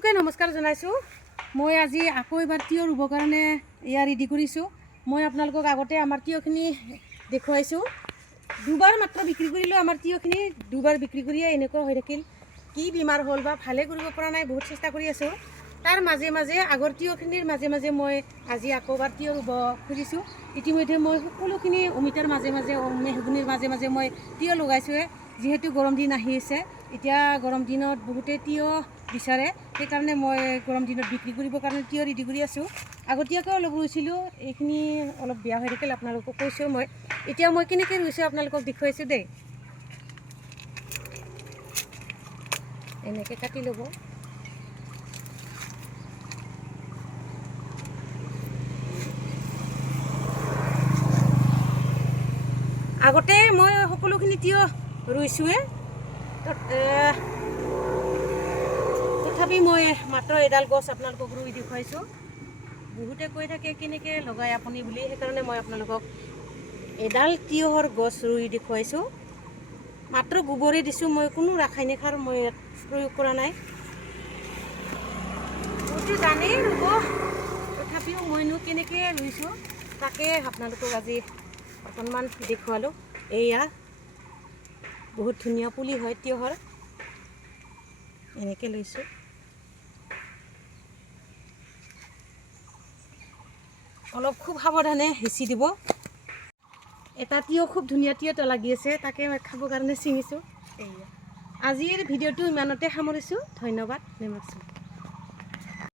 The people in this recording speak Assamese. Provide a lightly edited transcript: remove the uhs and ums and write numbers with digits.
সকলোকে নমস্কাৰ জনাইছোঁ। মই আজি আকৌ এবাৰ তিয়হ ৰুবৰ কাৰণে এয়া ৰেডি কৰিছোঁ। মই আপোনালোকক আগতে আমাৰ তিয়হখিনি দেখুৱাইছোঁ। দুবাৰ মাত্ৰ বিক্ৰী কৰিলোঁ। আমাৰ তিয়হখিনি দুবাৰ বিক্ৰী কৰিয়ে এনেকুৱা হৈ থাকিল। কি বেমাৰ হ'ল বা ভালে কৰিব পৰা নাই, বহুত চেষ্টা কৰি আছোঁ। তাৰ মাজে মাজে আগৰ তিয়হখিনিৰ মাজে মাজে মই আজি আকৌ এবাৰ তিয়হ ৰুব খুজিছোঁ। ইতিমধ্যে মই সকলোখিনি অমিতাৰ মাজে মাজে মেহগনিৰ মাজে মাজে মই তিয়হ লগাইছোঁৱে। যিহেতু গৰম দিন আহি আছে, এতিয়া গৰম দিনত বহুতে তিয়হ বিচাৰে, সেইকাৰণে মই গৰম দিনত বিক্ৰী কৰিবৰ কাৰণে তিয়হ ৰেডি কৰি আছোঁ। আগতীয়াকৈ অলপ ৰুইছিলোঁ, এইখিনি অলপ বেয়া হৈ থাকিল, আপোনালোকক কৈছোঁ। এতিয়া মই কেনেকৈ ৰুইছোঁ আপোনালোকক দেখুৱাইছোঁ দেই। এনেকৈ কাটি ল'ব। আগতে মই সকলোখিনি তিয়হ ৰুইছোঁৱে, তথাপি মই মাত্ৰ এডাল গছ আপোনালোকক ৰুই দেখুৱাইছোঁ। বহুতে কৈ থাকে কেনেকৈ লগাই আপুনি বুলি, সেইকাৰণে মই আপোনালোকক এডাল তিয়হৰ গছ ৰুই দেখুৱাইছোঁ। মাত্ৰ গোবৰে দিছোঁ, মই কোনো ৰাসায়নিক সাৰ মই ইয়াত প্ৰয়োগ কৰা নাই। বহুতে জানেই ৰুব, তথাপিও মইনো কেনেকৈ ৰুইছোঁ তাকে আপোনালোকক আজি অকণমান দেখুৱালোঁ। এয়া বহুত ধুনীয়া পুলি হয় তিয়হৰ, এনেকৈ লৈছোঁ। অলপ খুব সাৱধানে হেঁচি দিব। এটা তিয়হ খুব ধুনীয়া তিয়হ এটা লাগি আছে, তাকে মই খাবৰ কাৰণে ছিঙিছোঁ। আজিৰ ভিডিঅ'টো ইমানতে সামৰিছোঁ। ধন্যবাদ।